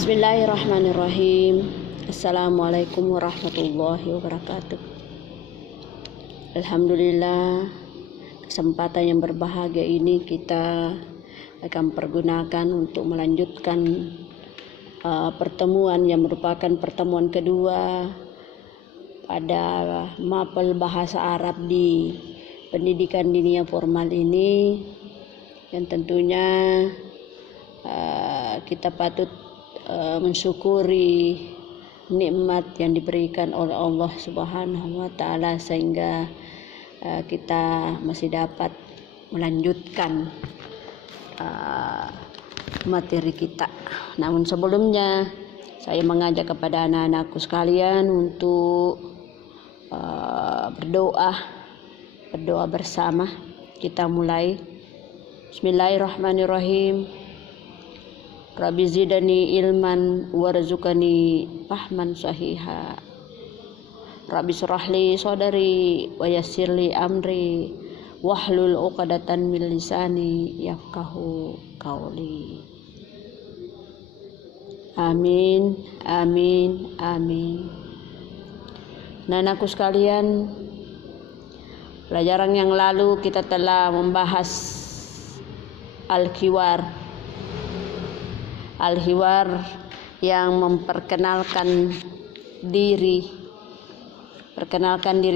Bismillahirrahmanirrahim. Assalamualaikum warahmatullahi wabarakatuh. Alhamdulillah, kesempatan yang berbahagia ini kita akan pergunakan untuk melanjutkan pertemuan yang merupakan pertemuan kedua pada mapel bahasa Arab di pendidikan dinia formal ini, yang tentunya kita patut mensyukuri nikmat yang diberikan oleh Allah Subhanahu wa taala sehingga kita masih dapat melanjutkan materi kita. Namun sebelumnya saya mengajak kepada anak-anakku sekalian untuk berdoa bersama. Kita mulai. Bismillahirrahmanirrahim. Rabbi zidani ilman warzuqani fahman sahiha. Rabbi syrahli sadri wa yassirli amri wahlul 'uqdatan min lisani yafqahu qawli. Amin, amin, amin. Anak-anakku sekalian, pelajaran yang lalu kita telah membahas Al-Hiwar yang memperkenalkan diri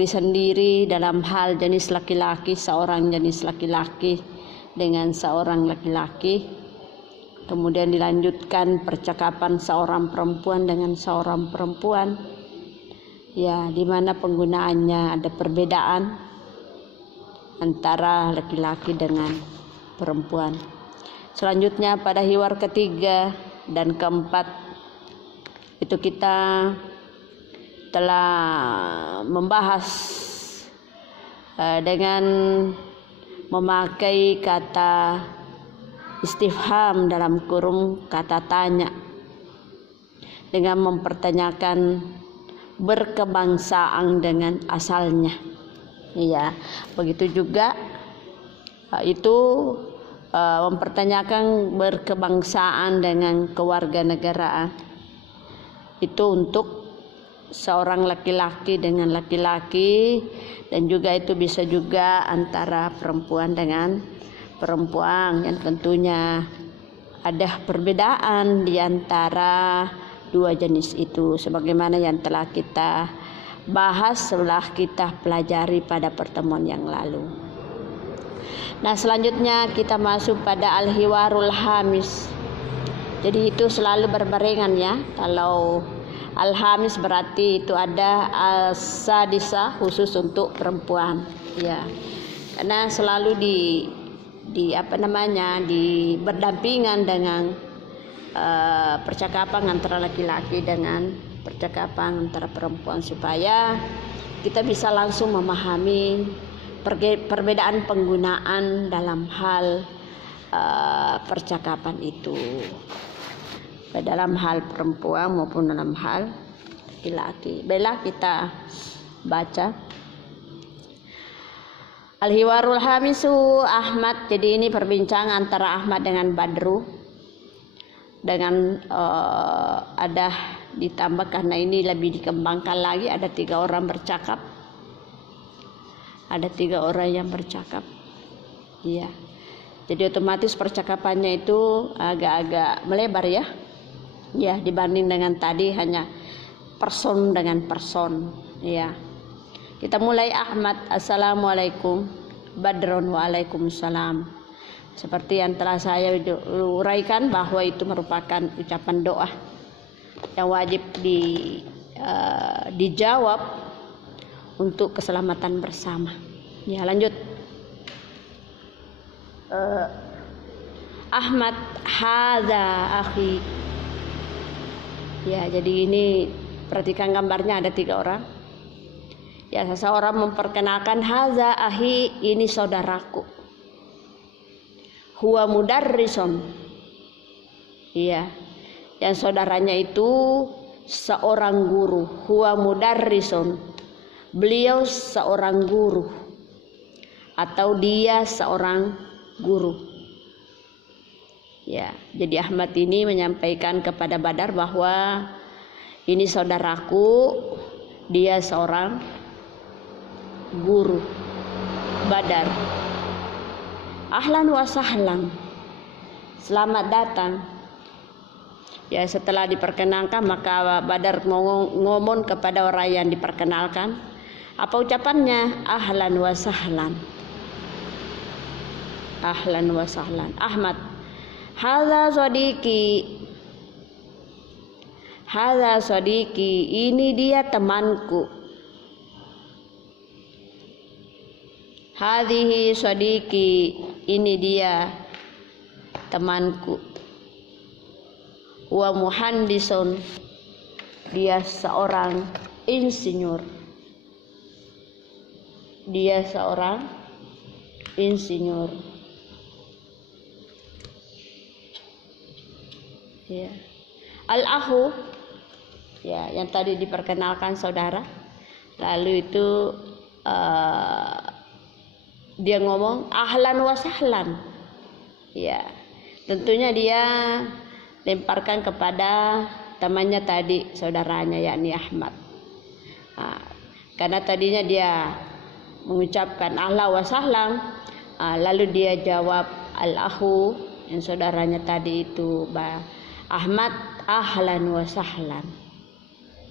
sendiri dalam hal jenis laki-laki, seorang jenis laki-laki dengan seorang laki-laki. Kemudian dilanjutkan percakapan seorang perempuan dengan seorang perempuan. Ya, di mana penggunaannya ada perbedaan antara laki-laki dengan perempuan. Selanjutnya pada hiwar ketiga dan keempat itu kita telah membahas dengan memakai kata istifham dalam kurung kata tanya dengan mempertanyakan berkebangsaan dengan asalnya. Iya, begitu juga itu mempertanyakan berkebangsaan dengan kewarganegaraan. Itu untuk seorang laki-laki dengan laki-laki, dan juga itu bisa juga antara perempuan dengan perempuan, yang tentunya ada perbedaan di antara dua jenis itu sebagaimana yang telah kita bahas setelah kita pelajari pada pertemuan yang lalu. Nah, selanjutnya kita masuk pada al-hiwarul hamis. Jadi itu selalu berbarengan ya. Kalau al-hamis berarti itu ada al-sadisa khusus untuk perempuan. Ya. Karena selalu berdampingan dengan percakapan antara laki-laki dengan percakapan antara perempuan, supaya kita bisa langsung memahami perbedaan penggunaan dalam hal percakapan itu, dalam hal perempuan maupun dalam hal laki-laki. Baiklah, kita baca Al-Hiwarul Hamisu Ahmad. Jadi ini perbincangan antara Ahmad dengan Badru, dengan ada ditambah karena ini lebih dikembangkan lagi, ada 3 orang bercakap. Ada 3 orang yang bercakap. Iya. Jadi otomatis percakapannya itu agak-agak melebar ya. Ya, dibanding dengan tadi hanya person dengan person. Iya. Kita mulai. Ahmad, assalamualaikum. Badrun, waalaikumsalam. Seperti yang telah saya uraikan bahwa itu merupakan ucapan doa yang wajib dijawab untuk keselamatan bersama. Ya, lanjut. Ahmad, hadza akhi. Ya, jadi ini perhatikan gambarnya, ada 3 orang. Ya, seseorang memperkenalkan, hadza akhi, ini saudaraku. Huwa mudarrison. Iya. Yang saudaranya itu seorang guru. Huwa mudarrison. Beliau seorang guru, atau dia seorang guru. Ya, jadi Ahmad ini menyampaikan kepada Badar bahwa ini saudaraku, dia seorang guru. Badar, ahlan wa sahlan, selamat datang. Ya, setelah diperkenalkan maka Badar ngomong kepada orang yang diperkenalkan. Apa ucapannya? Ahlan wa sahlan. Ahlan wa sahlan. Ahmad, hadza sadiqi. Hadza sadiqi, ini dia temanku. Hadhihi sadiqi, ini dia temanku. Wa muhandisun, dia seorang insinyur. Dia seorang insinyur. Ya. Al-akhu, ya, yang tadi diperkenalkan saudara. Lalu itu dia ngomong ahlan wa sahlan. Ya, tentunya dia lemparkan kepada temannya tadi, saudaranya yakni Ahmad. Nah, karena tadinya dia mengucapkan ahlan wa sahlan, lalu dia jawab al-akhu, yang saudaranya tadi itu Ahmad, ahlan wa sahlan.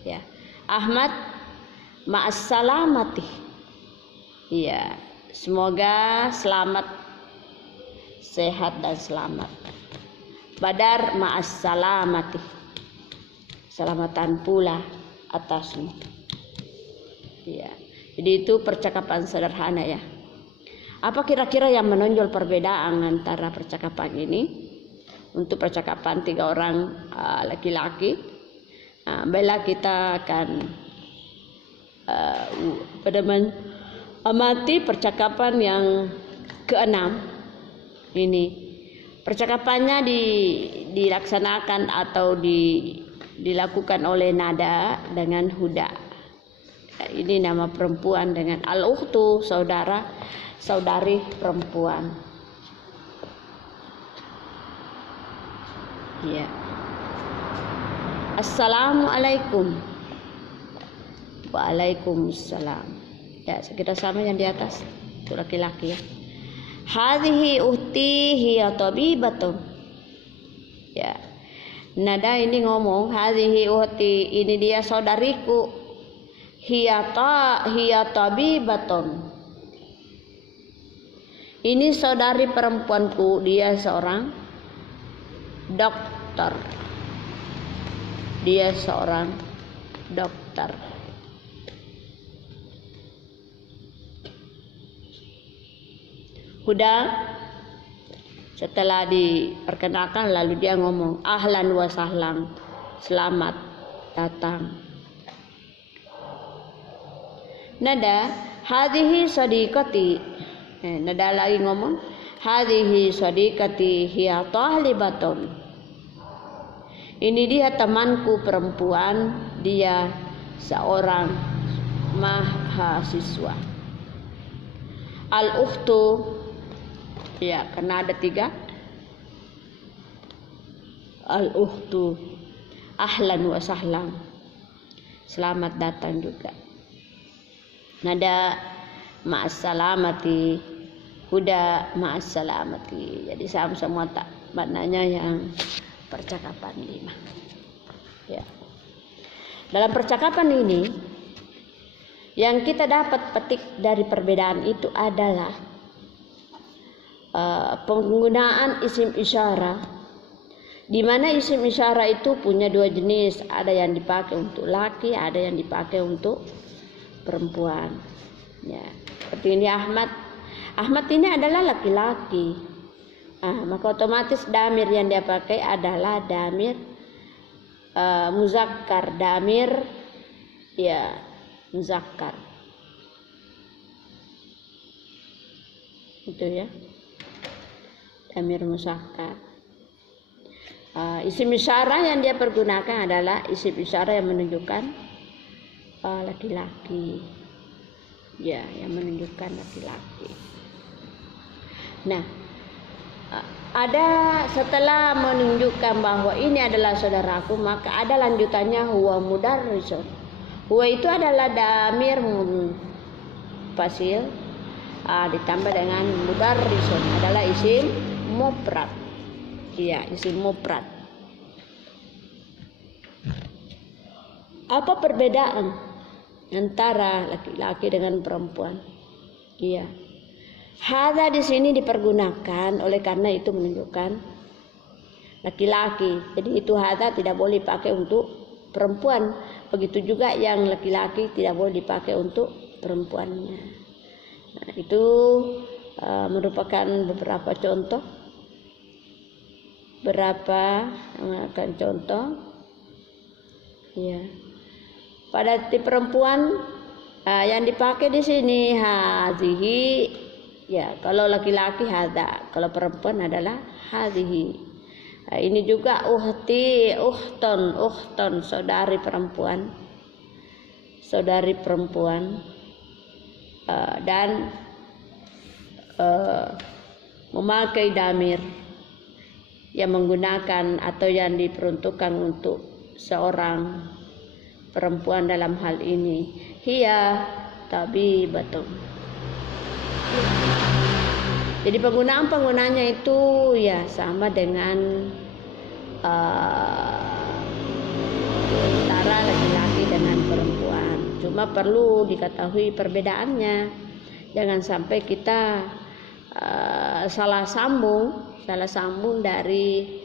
Ya, Ahmad ma'as salamati. Ya, semoga selamat, sehat dan selamat. Badar ma'as salamati, selamatan pula atasmu. Ya, jadi itu percakapan sederhana ya. Apa kira-kira yang menonjol perbedaan antara percakapan ini? Untuk percakapan 3 orang laki-laki, baiklah kita akan amati percakapan yang ke-6 ini. Percakapannya dilaksanakan atau dilakukan oleh Nada dengan Huda. Ini nama perempuan dengan al-ukhtu, saudari perempuan. Ya. Assalamualaikum. Waalaikumsalam. Ya, kita sama yang di atas. Itu laki-laki ya. Hadhihi uhti hiya tabibatun. Ya. Nada ini ngomong, hadhihi uhti, ini dia saudariku. Hiya tabibatun. Ini saudari perempuanku, dia seorang dokter. Dia seorang dokter. Huda setelah diperkenalkan lalu dia ngomong ahlan wa sahlan, selamat datang. Nada, hadhihi sadiqati. Nada lagi ngomong, hadhihi sadiqati hiya talibatun. Ini dia temanku perempuan, dia seorang mahasiswa. Al-ukhtu, ya, karena ada 3. Al-ukhtu, ahlan wa sahlan, selamat datang juga. Nada ma'as salamati, Huda ma'as salamati. Jadi sama semua tak maknanya yang percakapan 5. Ya. Dalam percakapan ini yang kita dapat petik dari perbedaan itu adalah penggunaan isim isyarah, di mana isim isyarah itu punya 2 jenis, ada yang dipakai untuk laki, ada yang dipakai untuk perempuan. Ya, seperti ini Ahmad. Ahmad ini adalah laki-laki. Maka otomatis damir yang dia pakai adalah damir muzakkar, damir ya muzakkar. Itu ya. Damir muzakkar. Isim isyarah yang dia pergunakan adalah isim isyarah yang menunjukkan laki-laki. Ya, yang menunjukkan laki-laki. Nah, ada setelah menunjukkan bahwa ini adalah saudaraku, maka ada lanjutannya huwa mudarrisun. Huwa itu adalah damir munfasil ditambah dengan mudarrisun adalah isim mufrad. Iya, isim mufrad. Apa perbedaan antara laki-laki dengan perempuan? Iya. Hadza di sini dipergunakan oleh karena itu menunjukkan laki-laki. Jadi itu hadza tidak boleh dipakai untuk perempuan. Begitu juga yang laki-laki tidak boleh dipakai untuk perempuannya. Nah, itu merupakan beberapa contoh. Contoh. Ya. Pada tipe perempuan yang dipakai di sini hazihi, ya kalau laki-laki hadza, kalau perempuan adalah hazihi. Ini juga uhton saudari perempuan, dan memakai damir yang menggunakan atau yang diperuntukkan untuk seorang perempuan dalam hal ini hiya tabibatun. Jadi penggunanya itu ya sama dengan antara laki-laki dengan perempuan. Cuma perlu diketahui perbedaannya. Jangan sampai kita salah sambung dari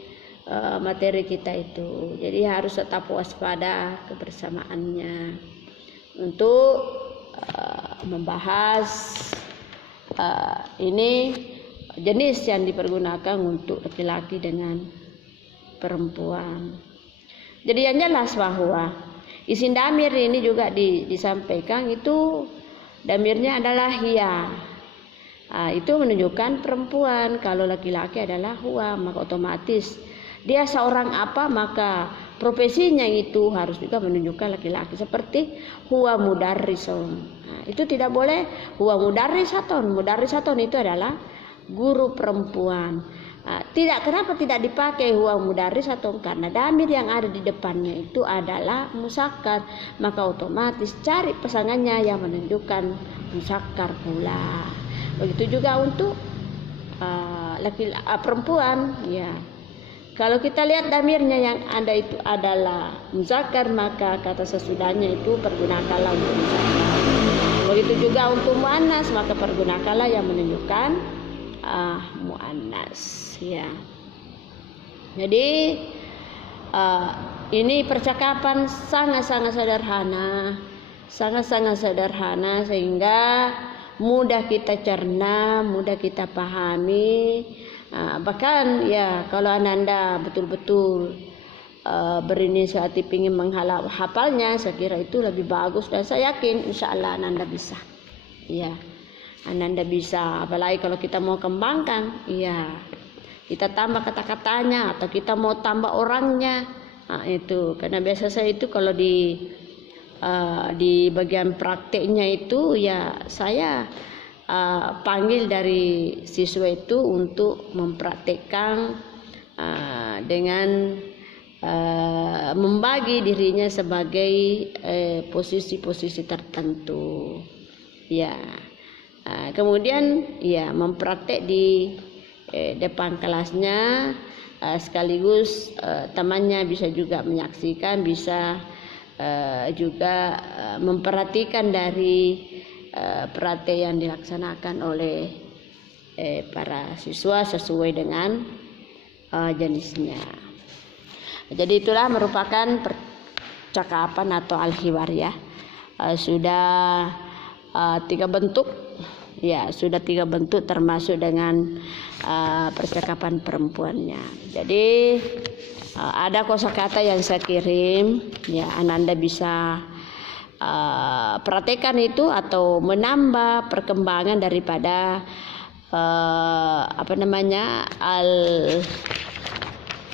materi kita itu. Jadi harus tetap waspada kebersamaannya untuk membahas ini jenis yang dipergunakan untuk laki-laki dengan perempuan. Jadi yang jelas bahwa isim damir ini juga disampaikan itu damirnya adalah hiya. Itu menunjukkan perempuan. Kalau laki-laki adalah huwa, maka otomatis dia seorang apa, maka profesinya itu harus juga menunjukkan laki-laki. Seperti huwa mudarrisun. Itu tidak boleh huwa mudarrisatun. Mudarrisatun itu adalah guru perempuan. Kenapa tidak dipakai huwa mudarrisatun? Karena damir yang ada di depannya itu adalah musakkar, maka otomatis cari pasangannya yang menunjukkan musakkar pula. Begitu juga untuk perempuan, ya. Kalau kita lihat damirnya yang ada itu adalah muzakkar, maka kata sesudahnya itu pergunakanlah untuk muzakkar. Begitu juga untuk muannas, maka pergunakanlah yang menunjukkan muannas, ya. Jadi ini percakapan sangat-sangat sederhana sehingga mudah kita cerna, mudah kita pahami. Bahkan ya kalau anda betul-betul berinisiatif ingin menghafalnya, saya kira itu lebih bagus dan saya yakin insya Allah anda bisa. Ya, anda bisa. Apalagi kalau kita mau kembangkan, ya kita tambah kata-katanya atau kita mau tambah orangnya. Itu karena biasa saya itu kalau di bagian prakteknya itu ya saya panggil dari siswa itu untuk mempraktekkan dengan membagi dirinya sebagai posisi-posisi tertentu, ya. Kemudian ya mempraktek di depan kelasnya, sekaligus temannya bisa juga menyaksikan, bisa juga memperhatikan dari praktek yang dilaksanakan oleh para siswa sesuai dengan jenisnya. Jadi itulah merupakan percakapan atau al-hiwar, ya. Sudah 3 bentuk, ya, sudah 3 bentuk termasuk dengan percakapan perempuannya. Jadi ada kosakata yang saya kirim, ya, anda bisa praktekkan itu atau menambah perkembangan daripada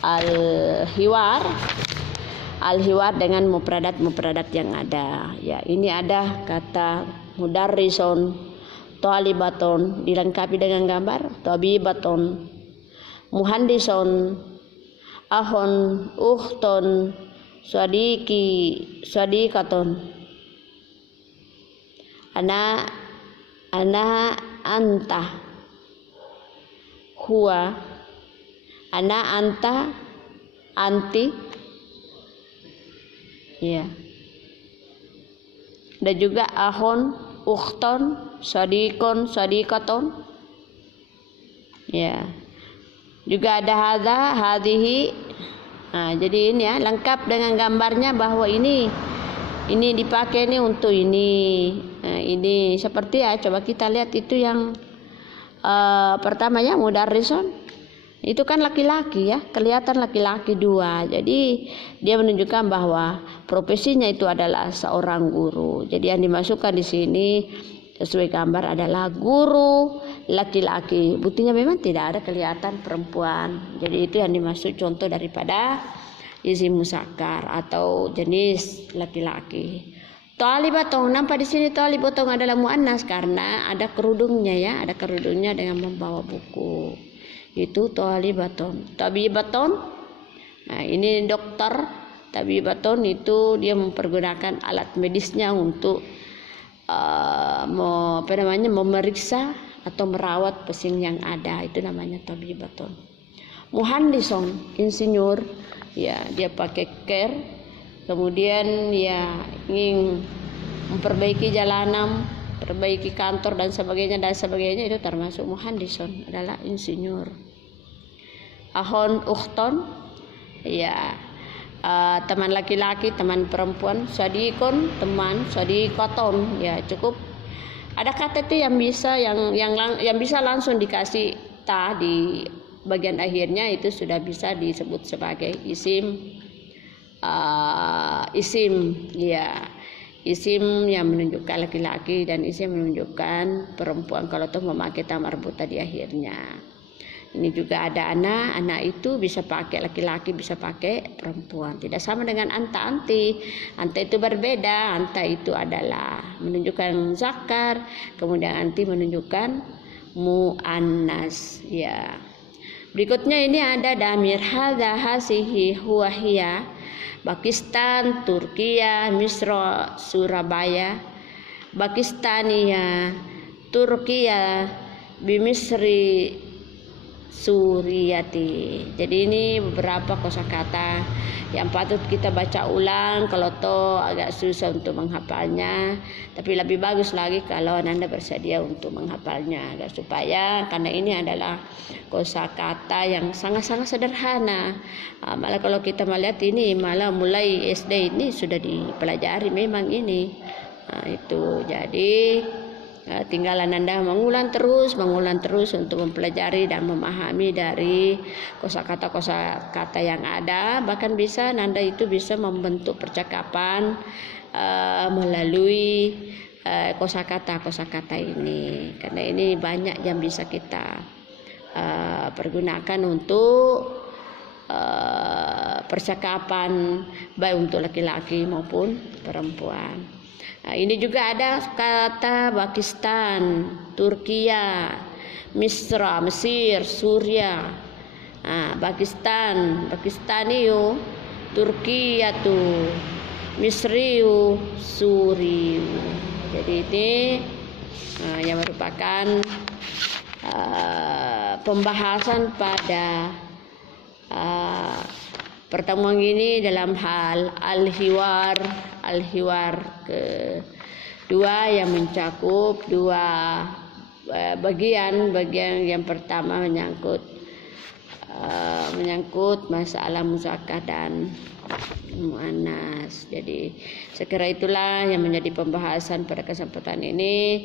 al-hiwar dengan mufradat yang ada. Ya, ini ada kata mudarrisun, thalibatun dilengkapi dengan gambar tabibatun, muhandison, ahon, ukhton, swadikaton, ana anta, huwa, ana anta, anti, ya. Dan juga ahon, ukhton, swadikon, swadikaton, ya. Juga ada hadza, hadhihi. Nah, jadi ini ya lengkap dengan gambarnya bahwa ini dipakai ini untuk ini. Nah, ini seperti ya, coba kita lihat itu yang pertama ya, mudarrison. Itu kan laki-laki ya, kelihatan laki-laki dua. Jadi dia menunjukkan bahwa profesinya itu adalah seorang guru. Jadi yang dimasukkan di sini sesuai gambar adalah guru laki-laki. Buktinya memang tidak ada kelihatan perempuan. Jadi itu yang dimaksud contoh daripada isim muzakkar atau jenis laki-laki. Thalibatun, nampak di sini thalibatun adalah muannas karena ada kerudungnya ya, ada kerudungnya dengan membawa buku. Itu thalibatun. Tabibatun, nah ini dokter. Tabibatun itu dia mempergunakan alat medisnya untuk memeriksa atau merawat pasien yang ada, itu namanya tabibatun. Muhandison, insinyur, ya dia pakai care, kemudian ya ingin memperbaiki jalanan, perbaiki kantor dan sebagainya itu termasuk muhandison, adalah insinyur. Ahon, ukhton, ya teman laki-laki, teman perempuan, swadikon, teman, swadikaton, ya cukup. Ada kata itu yang bisa langsung dikasih ta di bagian akhirnya, itu sudah bisa disebut sebagai isim ya, isim yang menunjukkan laki-laki dan isim menunjukkan perempuan kalau tuh memakai ta marbuta di akhirnya. Ini juga ada anak itu bisa pakai laki-laki, bisa pakai perempuan. Tidak sama dengan anta, anti. Anta itu berbeda. Anta itu adalah menunjukkan zakar, kemudian anti menunjukkan muannas. Ya. Berikutnya ini ada damir hadza, hasihi, huwa, hiya. Pakistan, Turkiya, Misra, Surabaya. Pakistania, Turkiya, Bimisri, Suriyati. Jadi ini beberapa kosakata yang patut kita baca ulang kalau toh agak susah untuk menghafalnya, tapi lebih bagus lagi kalau Anda bersedia untuk menghafalnya supaya, karena ini adalah kosakata yang sangat-sangat sederhana. Malah kalau kita melihat ini malah mulai SD ini sudah dipelajari memang ini. Itu jadi tinggal Anda mengulang terus untuk mempelajari dan memahami dari kosakata yang ada. Bahkan bisa Anda itu bisa membentuk percakapan melalui kosakata ini, karena ini banyak yang bisa kita pergunakan untuk percakapan baik untuk laki-laki maupun perempuan. Nah, ini juga ada kata Pakistan, Turkiya, Misra, Mesir, Suria. Nah, Pakistaniyu, Turkiyatu, Misriyu, Suriyu. Jadi ini yang merupakan pembahasan pada pertemuan ini dalam hal al-hiwar kedua yang mencakup dua bagian. Yang pertama menyangkut masalah muzakkar dan muannas. Jadi sekira itulah yang menjadi pembahasan pada kesempatan ini.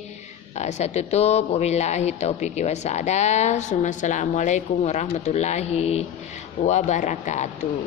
Saya tutup, wabillahi taufiq wassalamu. Assalamualaikum warahmatullahi wabarakatuh.